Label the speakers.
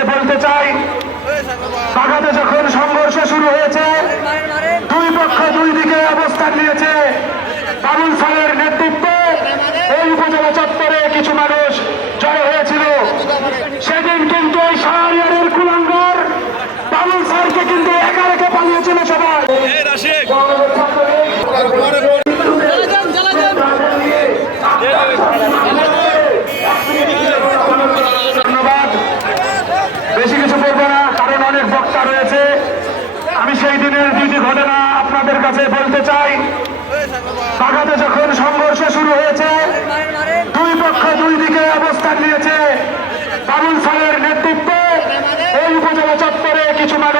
Speaker 1: দিয়ে বলতে চাই। বাগাতে যখন সংঘর্ষ শুরু হয়েছে, দুই পক্ষ দুই দিকে অবস্থান নিয়েছে। বাবুল সালের নেতৃত্ব এই উপজেলা চত্বরে কিছু মানুষ জড়ো হয়েছিল। সেদিন কিন্তু ওই সারা করব না কারণ অনেক বক্তা রয়েছে। আমি সেই দিনের দুইটি ঘটনা আপনাদের কাছে বলতে চাই। বাগাতে যখন সংঘর্ষ শুরু হয়েছে, দুই পক্ষ দুই দিকে অবস্থান নিয়েছে। বাবুল সালের নেতৃত্বে এই উপজেলা চত্বরে কিছু মানুষ